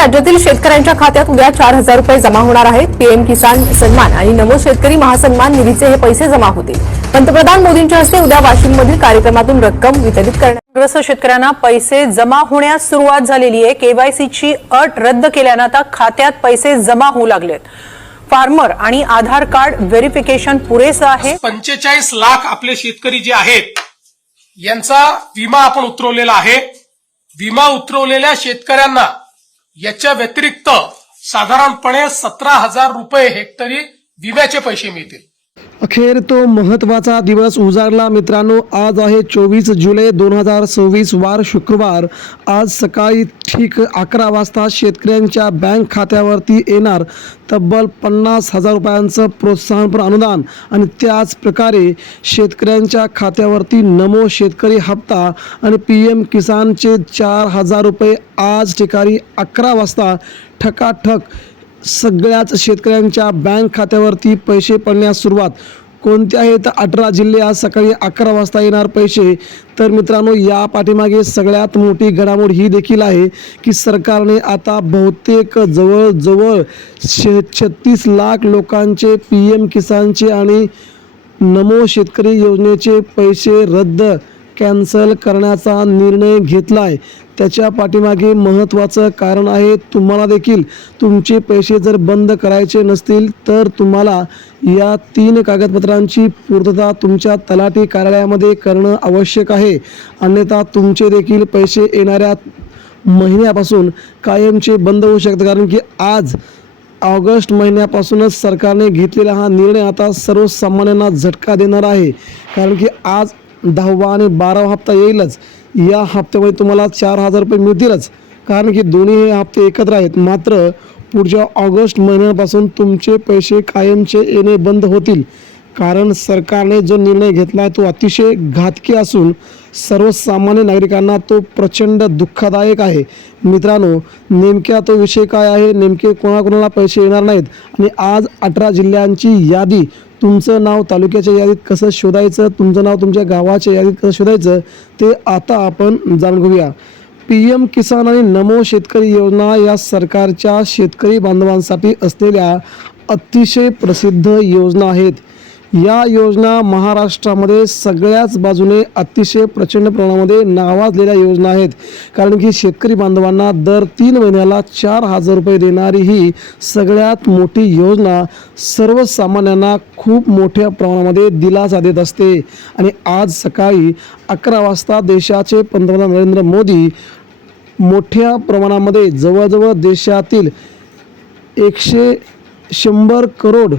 राज्यातील शेतकऱ्यांच्या खात्यात उद्या 4,000 रुपये जमा होणार आहेत। पीएम किसान सन्मान आणि नमो शेतकरी महासन्मान निधीचे हे पैसे जमा होतील। पंतप्रधान मोदींच्या हस्ते उद्या वाशिममधील कार्यक्रमातून रक्कम वितरित ग्रस्त शेतकऱ्यांना पैसे जमा होण्यास सुरुवात झालेली आहे। केवायसीची अट रद्द केल्याने आता खात्यात पैसे जमा होऊ लागलेत। फार्मर आणि आधार कार्ड व्हेरिफिकेशन पुरेसं आहे। 45 लाख आपले शेतकरी जे आहेत यांचा विमा आपण उतरवलेला आहे। विमा उतरवलेल्या शेतकऱ्यांना याच्या व्यतिरिक्त साधारणपणे 17,000 रुपये हेक्टरी विम्याचे पैसे मिळतील। अखेर तो महत्त्वाचा दिवस उजाडला मित्रांनो। आज आहे 24 जुलै 2026 वार शुक्रवार। आज सकाळी ठीक 11 वाजता शेतकऱ्यांच्या बँक खात्यावरती येणार तब्बल 50,000 रुपयांचं प्रोत्साहनपर अनुदान आणि त्याच प्रकारे शेतकऱ्यांच्या खात्यावरती नमो शेतकरी हप्ता आणि पीएम किसानचे 4,000 रुपये आज ठिकाणी 11 वाजता ठकाठक सगळ्याच शेतकऱ्यांच्या बँक खात्यावरती पैसे पडण्यास सुरुवात। कोणते आहेत 18 जिल्हे आज सकाळी 11 वाजता येणार पैसे। तर मित्रांनो, या पाठीमागे सगळ्यात मोठी घडामोड ही देखील आहे की सरकारने आता बहुतेक जवळजवळ 36 लाख लोकांचे पीएम किसानचे आणि नमो शेतकरी योजनेचे पैसे कॅन्सल करण्याचा निर्णय घेतला आहे। त्याच्या पाठीमागे महत्त्वाचं कारण आहे, तुम्हाला देखील तुमचे पैसे जर बंद करायचे नसतील तर तुम्हाला या 3 कागदपत्रांची पूर्तता तुमच्या तलाठी कार्यालयामध्ये करणं आवश्यक आहे। अन्यथा तुमचे देखील पैसे येणाऱ्या महिन्यापासून कायमचे बंद होऊ शकतात। कारण की आज ऑगस्ट महिन्यापासूनच सरकारने घेतलेला हा निर्णय आता सर्वसामान्यांना झटका देणार आहे। कारण की आज 10वा आणि 12वा हप्ता येईलच। या हप्त्यामध्ये तुम्हाला 4,000 रुपये मिळतीलच, कारण की दोन्ही हे हप्ते एकत्र आहेत। मात्र पुढच्या ऑगस्ट महिन्यापासून तुमचे पैसे कायमचे येणे बंद होतील। कारण सरकारने जो निर्णय घेतला आहे तो अतिशय घातकी असून सर्वसामान्य नागरिकांना तो प्रचंड दुःखदायक आहे। मित्रांनो, नेमक्या तो विषय काय आहे, नेमके कोणाकोणाला पैसे येणार नाहीत आणि आज 18 जिल्ह्यांची यादी, तुमचं नाव तालुक्याच्या यादीत कसं शोधायचं, तुमचं नाव तुमच्या गावाच्या यादीत कसं शोधायचं ते आता आपण जाणून घेऊया। पीएम किसान आणि नमो शेतकरी योजना या सरकारच्या शेतकरी बांधवांसाठी असलेल्या अतिशय प्रसिद्ध योजना आहेत। या योजना महाराष्ट्रामध्ये सगळ्याच बाजूने अतिशय प्रचंड प्रमाणामध्ये नावाजलेल्या योजना आहेत। कारण की शेतकरी बांधवांना दर 3 महिन्याला 4,000 रुपये देणारी ही सगळ्यात मोठी योजना सर्वसामान्यांना खूप मोठ्या प्रमाणामध्ये दिलासा देत असते। आणि आज सकाळी 11 वाजता देशाचे पंतप्रधान नरेंद्र मोदी मोठ्या प्रमाणामध्ये जवळजवळ देशातील 100 करोड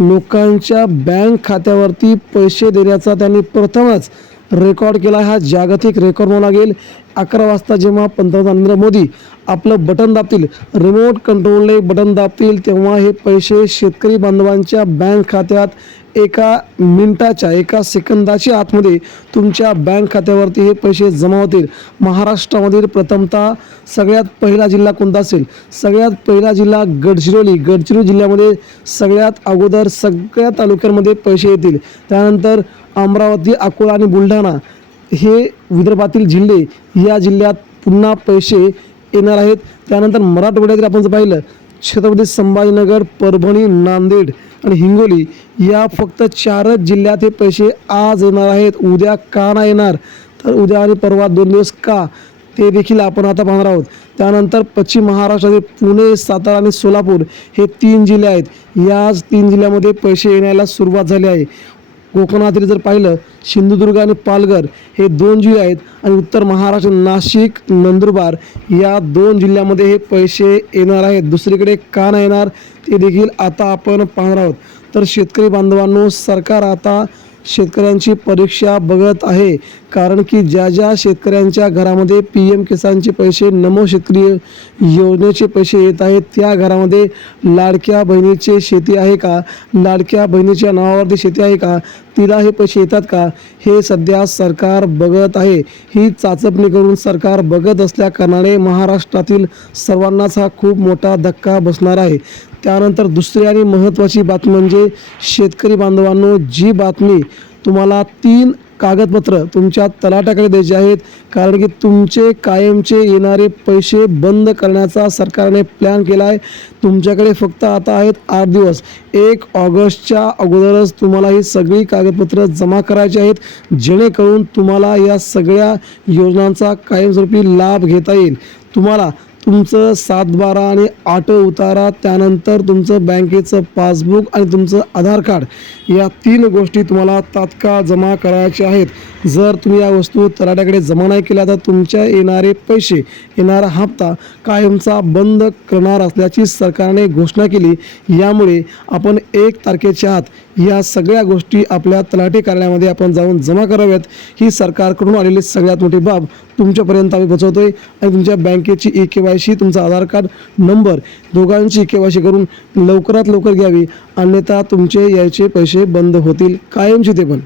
लोकांच्या बँक खात्यावरती पैसे देण्याचा त्यांनी प्रथमच रेकॉर्ड केला। हा जागतिक रेकॉर्ड म्हणून लागेल। 11 वाजता जेव्हा पंतप्रधान नरेंद्र मोदी आपलं बटन दाबतील, रिमोट कंट्रोलने बटन दाबतील, तेव्हा हे पैसे शेतकरी बांधवांच्या बँक खात्यात एका मिनिटाच्या, एका सेकंदाच्या आतमध्ये तुमच्या बँक खात्यावरती हे पैसे जमा होतील। महाराष्ट्रामधील प्रथमतः सगळ्यात पहिला जिल्हा कोणता असेल? सगळ्यात पहिला जिल्हा गडचिरोली। गडचिरोली जिल्ह्यामध्ये सगळ्यात अगोदर सगळ्या तालुक्यांमध्ये पैसे येतील। त्यानंतर अमरावती, अकोला आणि बुलढाणा हे विदर्भातील जिल्हे, या जिल्ह्यात पुन्हा पैसे येणार आहेत। त्यानंतर मराठवाड्यातील आपण जर पाहिलं, छत्रपती संभाजीनगर, परभणी, नांदेड आणि हिंगोली या फक्त 4च जिल्ह्यात हे पैसे आज येणार आहेत। उद्या का नाही येणार, तर उद्या आणि परवा 2 दिवस का, ते देखील आपण आता पाहणार आहोत। त्यानंतर पश्चिम महाराष्ट्रातील पुणे, सातारा आणि सोलापूर हे 3 जिल्हे आहेत। या 3 जिल्ह्यामध्ये पैसे येण्याला सुरुवात झाली आहे। कोकणातील जर पाहिलं, सिंधुदुर्ग आणि पालघर हे 2 जिल्हे आहेत आणि उत्तर महाराष्ट्र नाशिक, नंदुरबार या 2 जिल्ह्यामध्ये हे पैसे येणार आहेत। दुसरीकडे का नाही येणार ते देखील आता आपण पाहणार आहोत। तर शेतकरी बांधवांनो, सरकार आता शेतकऱ्यांची परीक्षा बघत आहे। कारण की ज्या शेतकऱ्यांच्या घरामध्ये पीएम किसानचे पैसे, नमो शेतकरी योजनेचे पैसे येत आहेत, त्या घरामध्ये लाडक्या बहिणीची शेती आहे का, लाडक्या बहिणीच्या नावावरती शेती आहे का, तिला हे पैसे येतात का, हे सध्या सरकार बघत आहे। ही चाचपणी करून सरकार बघत असल्या कारणाने महाराष्ट्रातील सर्वांनाच हा खूप मोठा धक्का बसणार आहे। त्यानंतर दुसरी आणि महत्त्वाची बातमी म्हणजे शेतकरी बांधवांनो, जी बातमी तुम्हाला 3 कागदपत्र तुमच्या तलाट्याकडे द्यायचे आहेत, कारण की तुमचे कायमचे येणारे पैसे बंद करण्याचा सरकारने प्लॅन केला आहे. तुमच्याकडे फक्त आता आहेत 8 दिवस. 1 ऑगस्टच्या अगोदरच तुम्हाला ही सगळी कागदपत्र जमा करायची आहेत, जेणेकरून तुम्हाला या सगळ्या योजनांचा कायमस्वरूपी लाभ घेता येईल. तुम्हाला तुमचं 7/12 आणि 8 उतारा, त्यानंतर तुमचं बँकेचं पासबुक आणि तुमचं आधार कार्ड, या 3 गोष्टी तुम्हाला तात्काळ जमा करायच्या आहेत. जर तुम्ही या वस्तू तलाट्याकडे जमा नाही केल्या तर तुमच्या येणारे पैसे, येणारा हप्ता कायमचा बंद करणार असल्याची सरकारने घोषणा केली. यामुळे आपण 1 तारखेच्या आत या सगळ्या गोष्टी आपल्या तलाठी कार्यालयामध्ये आपण जाऊन जमा कराव्यात. ही सरकारकडून आलेली सगळ्यात मोठी बाब तुमच्यापर्यंत आम्ही पोहोचवतोय. आणि तुमच्या बँकेची KYC, तुमचा आधार कार्ड नंबर दोघांची KYC करून लवकरात लवकर घ्यावी, अन्यथा तुमचे यायचे पैसे बंद होतील कायमचे ते पण.